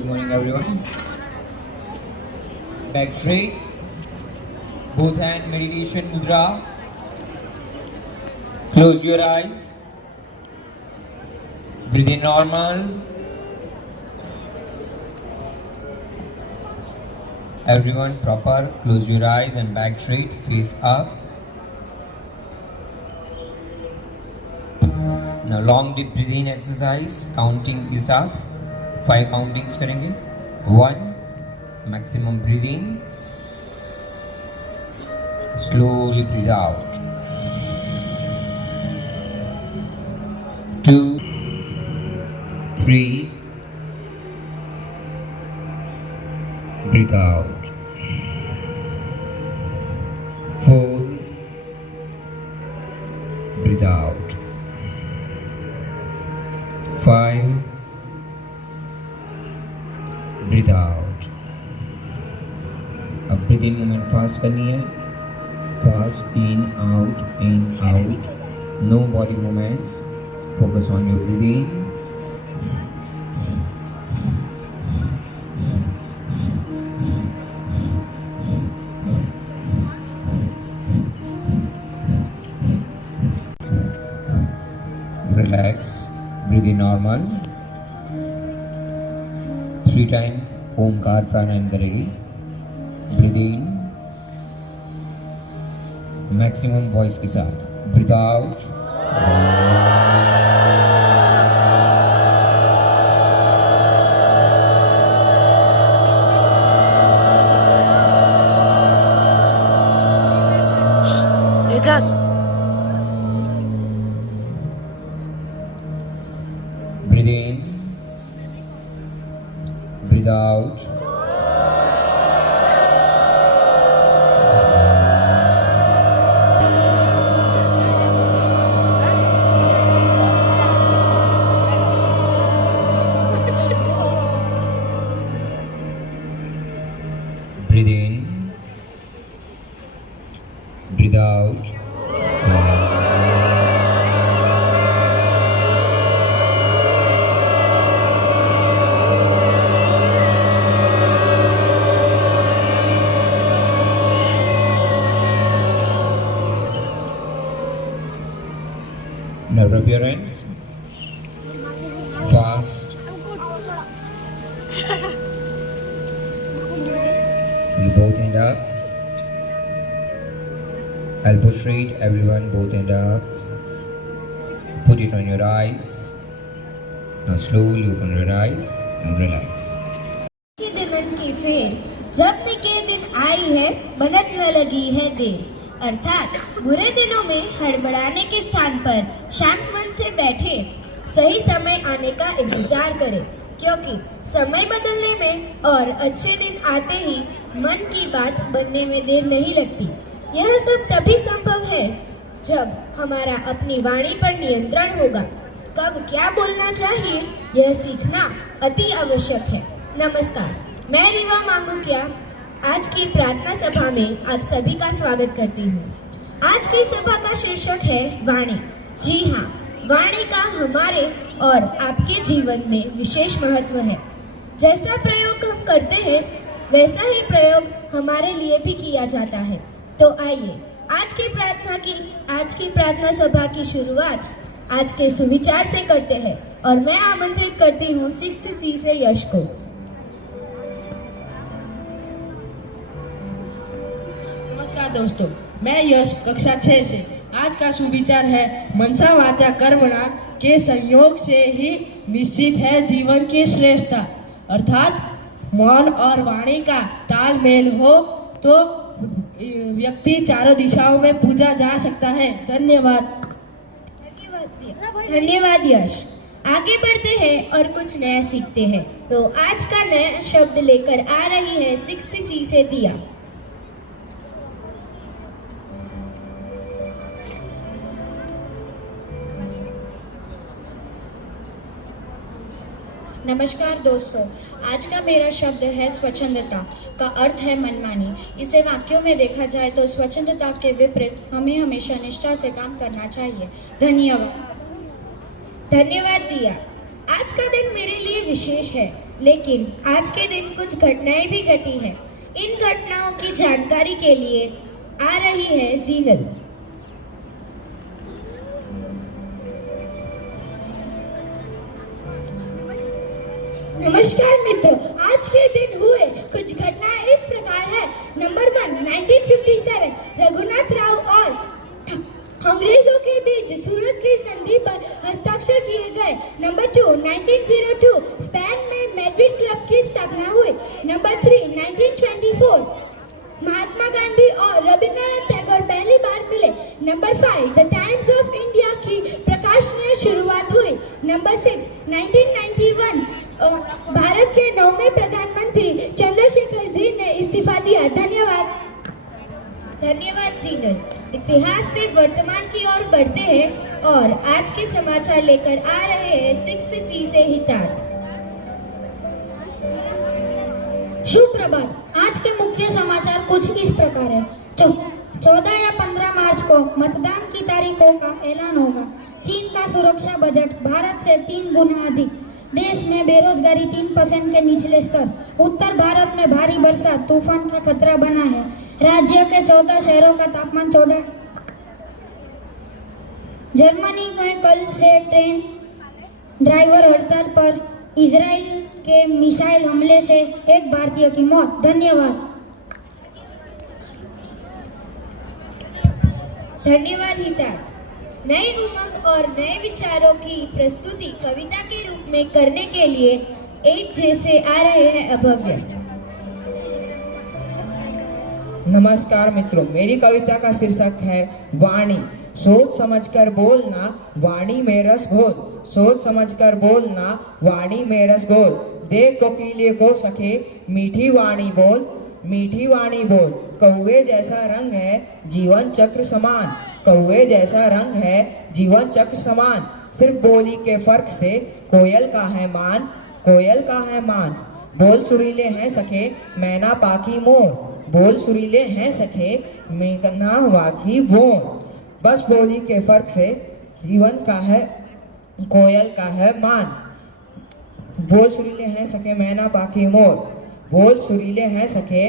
Good morning, everyone. Back straight. Both hand meditation mudra. Close your eyes. Breathe in normal. Everyone proper. Close your eyes and back straight. Face up. Now long deep breathing exercise. Counting के साथ 5 countings करेंगे. 1. Maximum breathing. Slowly breathe out. 2, 3. Breathe out. 4. Breathe out. 5. Breathe out. अब breathing movement fast करनी है. Fast in out. No body movements. Focus on your breathing. Relax. Breathe in normal. 3 times Omkar प्राणायाम करेगी. Breathe in. Maximum voice के साथ. Breathe out. Breathe in. Breathe out. Breathe in. Breathe out. Now rub your hands. Fast. You both hand up. Elbow straight, everyone, both hand up. Put it on your eyes. Now slowly open your eyes and relax. की दिनन की फेर जब निके दिन आई है बनत न लगी है देर. अर्थात बुरे दिनों में हड़बड़ाने के स्थान पर शांत मन से बैठे सही समय आने का इंतजार करें, क्योंकि समय बदलने में और अच्छे दिन आते ही मन की बात बनने में देर नहीं लगती. यह सब तभी संभव है जब हमारा अपनी वाणी पर नियंत्रण होगा. कब क्या बोलना चाहिए यह सीखना अति आवश्यक है. नमस्कार, मैं रीवा मांगू क्या आज की प्रार्थना सभा में आप सभी का स्वागत करती हूँ. आज की सभा का शीर्षक है वाणी. जी हाँ, वाणी का हमारे और आपके जीवन में विशेष महत्व है. जैसा प्रयोग हम करते हैं वैसा ही प्रयोग हमारे लिए भी किया जाता है. तो आइए आज की प्रार्थना सभा की शुरुआत आज के सुविचार से करते हैं और मैं आमंत्रित करती हूँ 6th C से यश को. नमस्कार दोस्तों, मैं यश कक्षा 6 से. आज का सुविचार है मनसा वाचा कर्मणा के संयोग से ही निश्चित है जीवन की श्रेष्ठता. अर्थात मन और वाणी का तालमेल हो तो व्यक्ति चारों दिशाओं में पूजा जा सकता है. धन्यवाद. धन्यवाद यश. आगे बढ़ते हैं और कुछ नया सीखते हैं. तो आज का नया शब्द लेकर आ रही है 6th C से दिया. नमस्कार दोस्तों, आज का मेरा शब्द है स्वच्छंदता. का अर्थ है मनमानी. इसे वाक्यों में देखा जाए तो स्वच्छंदता के विपरीत हमें हमेशा निष्ठा से काम करना चाहिए. धन्यवाद. धन्यवाद दिया. आज का दिन मेरे लिए विशेष है. लेकिन आज के दिन कुछ घटनाएं भी घटी हैं। इन घटनाओं की जानकारी के लिए आ रही है जीनल। नमस्कार मित्रों, आज के दिन हुए कुछ घटनाएं इस प्रकार है। नंबर 1, 1957 रघुनाथ राव और अंग्रेजों के बीच सूरत की संधि पर हस्ताक्षर किए गए। नंबर 2, 1902 स्पेन में मैड्रिड क्लब की स्थापना हुई। नंबर 3, 1924 महात्मा गांधी और रविंद्रनाथ टैगोर पहली बार मिले। Number 5, the times of India की प्रकाशनीय शुरुआत हुई। नंबर 6, 1991 भारत के 9वें प्रधानमंत्री चंद्रशेखर जी ने इस्तीफा दिया। धन्यवाद। धन्यवाद जीनल। इतिहास से वर्तमान की ओर बढ़ते हैं और आज के समाचार लेकर आ रहे हैं 6th C से हितार्थ। सुप्रभात। आज के मुख्य समाचार कुछ इस प्रकार है। 14 या 15 मार्च को मतदान की तारीखों का ऐलान होगा। चीन का सुरक्षा बजट भारत से 3 गुना अधिक। देश में बेरोजगारी 3% के निचले स्तर। उत्तर भारत में भारी बरसात तूफान का खतरा बना है। राज्य के 14 शहरों का तापमान 14। जर्मनी में कल से ट्रेन ड्राइवर हड़ताल पर। इजराइल के मिसाइल हमले से एक भारतीय की मौत। धन्यवाद। धन्यवाद हितार्थ। नए उमंग और नए विचारों की प्रस्तुति कविता के रूप में करने के लिए 8J से आ रहे हैं अभव्य। नमस्कार मित्रों, मेरी कविता का शीर्षक है वाणी। सोच समझकर बोलना, वाणी में रस घोल। सोच समझकर बोलना, वाणी में रस घोल। देख कोकिले को सखे, मीठी वाणी बोल। मीठी वाणी बोल। कौवे जैसा रंग है, जीवन चक्र समान। कौवे जैसा रंग है, जीवन चक्र समान। सिर्फ बोली के फर्क से कोयल का है मान। कोयल का है मान। बोल सुरीले हैं सखे, मैना पाखी मोर। बोल सुरीले हैं सखे, मैना वाखी मोर। बस बोली के फर्क से जीवन का है, कोयल का है मान। बोल सुरीले हैं सखे, मैना पाखी मोर। बोल सुरीले हैं सखे,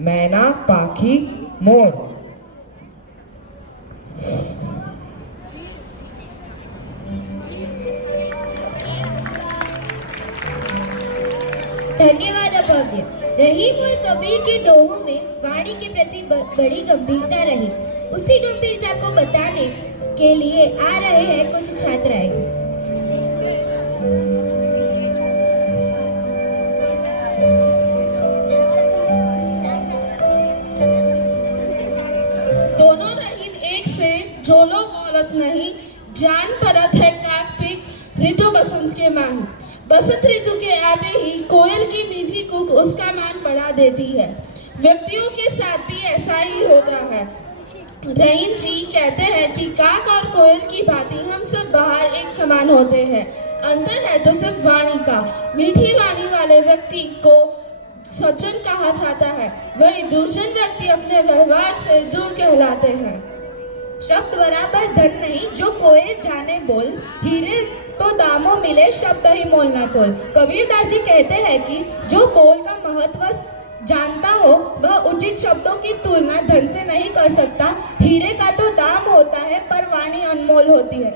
मैना पाखी मोर। धन्यवाद अभव्य। रहीम और कबीर के दोहों में वाणी के प्रति बड़ी गंभीरता रही। उसी गंभीरता को बताने के लिए आ रहे हैं कुछ छात्राएं। दोनों रहीम एक से, झोलो औरत नहीं। जान परत है कार्तिक ऋतु बसंत के माही। बसंत ऋतु के आते ही कोयल की मीठी कूक उसका मान बढ़ा देती है। व्यक्तियों के साथ भी ऐसा ही होता है। रहीम जी कहते हैं कि काक और कोयल की भांति हम सब बाहर एक समान होते हैं। अंतर है तो सिर्फ वाणी का। मीठी वाणी वाले व्यक्ति को सज्जन कहा जाता है, वही दुर्जन व्यक्ति अपने व्यवहार से दूर कहलाते हैं। शब्द बराबर धन नहीं, जो कोई जाने बोल। हीरे तो दामों मिले, शब्द ही मोल ना तोल। कबीरदास जी कहते हैं कि जो बोल का महत्व जानता हो वह उचित शब्दों की तुलना धन से नहीं कर सकता। हीरे का तो दाम होता है पर वाणी अनमोल होती है।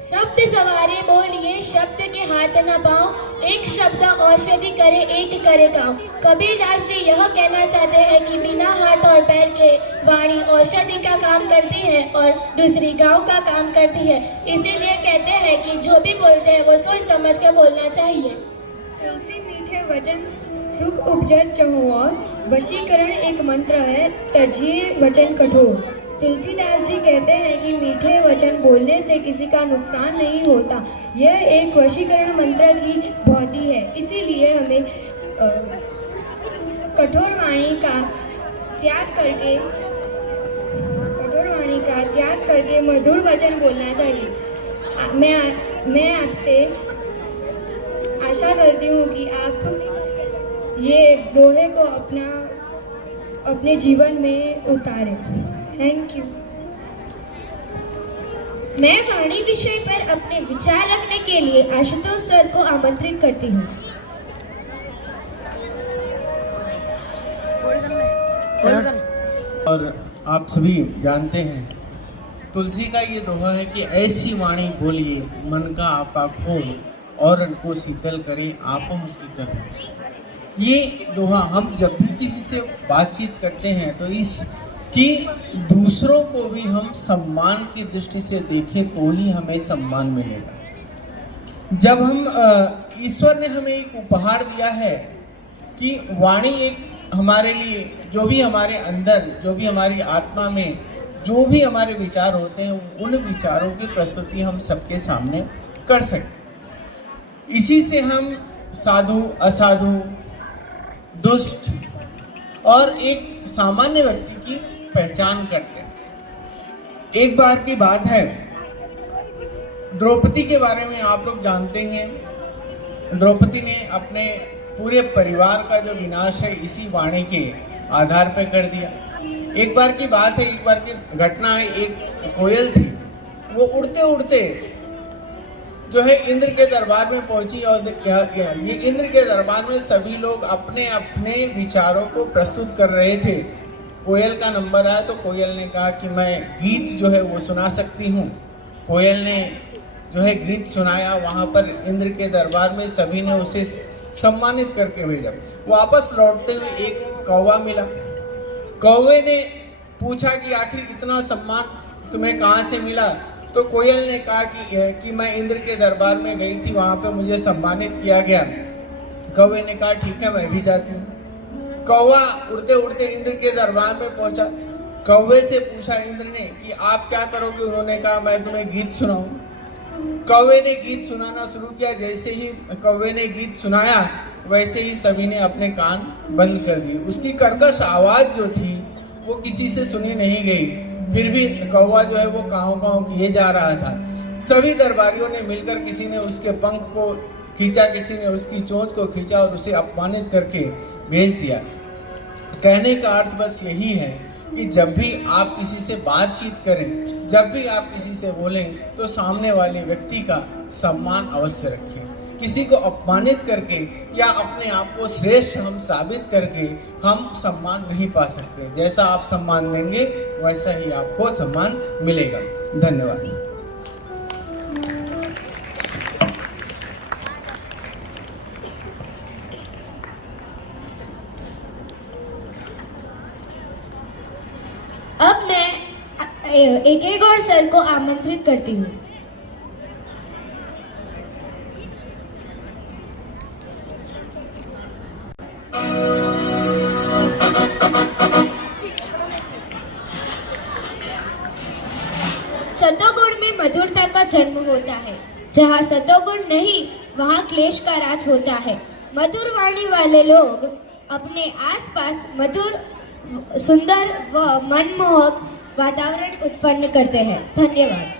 शब्द सवारे बोलिए, शब्द के हाथ न पाओ। एक शब्द औषधि करे, एक करे काम। कबीरदास जी यह कहना चाहते हैं कि बिना हाथ और पैर के वाणी औषधि का काम करती है और दूसरी गांव का काम करती है। इसीलिए कहते हैं कि जो भी बोलते हैं वो सोच समझ के बोलना चाहिए। तुलसी मीठे वचन सुख उपजत चहुओर। वशीकरण एक मंत्र है, तजिए वचन कठोर। तुलसीदास जी कहते हैं कि मीठे वचन बोलने से किसी का नुकसान नहीं होता। यह एक वशीकरण मंत्र की भांति है। इसीलिए हमें कठोर वाणी का त्याग करके मधुर वचन बोलना चाहिए। मैं आपसे आशा करती हूँ कि आप ये दोहे को अपने जीवन में उतारें। Thank you. मैं वाणी विषय पर अपने विचार रखने के लिए आशुतोष सर को आमंत्रित करती हूँ। और आप सभी जानते हैं तुलसी का ये दोहा है कि ऐसी वाणी बोलिए मन का आपा खोल और को शीतल करे आपो शीतल हो। ये दोहा हम जब भी किसी से बातचीत करते हैं तो इस कि दूसरों को भी हम सम्मान की दृष्टि से देखें तो ही हमें सम्मान मिलेगा। जब हम ईश्वर ने हमें एक उपहार दिया है कि वाणी एक हमारे लिए जो भी हमारे अंदर जो भी हमारी आत्मा में जो भी हमारे विचार होते हैं उन विचारों की प्रस्तुति हम सबके सामने कर सकते। इसी से हम साधु असाधु दुष्ट और एक सामान्य व्यक्ति की पहचान करते हैं। एक बार की बात है, द्रौपदी के बारे में आप लोग जानते हैं। द्रौपदी ने अपने पूरे परिवार का जो विनाश है इसी वाणी के आधार पर कर दिया। एक बार की बात है, एक बार की घटना है, एक कोयल थी, वो उड़ते उड़ते जो है इंद्र के दरबार में पहुंची और ये इंद्र के दरबार में सभी लोग अपने अपने विचारों को प्रस्तुत कर रहे थे। कोयल का नंबर आया तो कोयल ने कहा कि मैं गीत जो है वो सुना सकती हूँ। कोयल ने जो है गीत सुनाया। वहाँ पर इंद्र के दरबार में सभी ने उसे सम्मानित करके भेजा। वापस लौटते हुए एक कौवा मिला। कौवे ने पूछा कि आखिर इतना सम्मान तुम्हें कहाँ से मिला? तो कोयल ने कहा कि मैं इंद्र के दरबार में गई थी, वहाँ पे मुझे सम्मानित किया गया। कौवे ने कहा ठीक है मैं भी जाती हूँ। कौवा उड़ते उड़ते इंद्र के दरबार में पहुंचा। कौवे से पूछा इंद्र ने कि आप क्या करोगे? उन्होंने कहा मैं तुम्हें गीत सुनाऊं। कौवे ने गीत सुनाना शुरू किया। जैसे ही कौवे ने गीत सुनाया वैसे ही सभी ने अपने कान बंद कर दिए। उसकी कर्कश आवाज जो थी वो किसी से सुनी नहीं गई। फिर भी कौवा जो है वो काँव काँव किए जा रहा था। सभी दरबारियों ने मिलकर किसी ने उसके पंख को खींचा, किसी ने उसकी चोंच को खींचा और उसे अपमानित करके भेज दिया। कहने का अर्थ बस यही है कि जब भी आप किसी से बातचीत करें, जब भी आप किसी से बोलें तो सामने वाले व्यक्ति का सम्मान अवश्य रखें। किसी को अपमानित करके या अपने आप को श्रेष्ठ हम साबित करके हम सम्मान नहीं पा सकते। जैसा आप सम्मान देंगे वैसा ही आपको सम्मान मिलेगा। धन्यवाद। अब मैं एक और सर को आमंत्रित करती हूँ। सतोगुण में मधुरता का जन्म होता है। जहाँ सतोगुण नहीं वहाँ क्लेश का राज होता है। मधुर वाणी वाले लोग अपने आसपास मधुर सुंदर व मनमोहक वातावरण उत्पन्न करते हैं। धन्यवाद।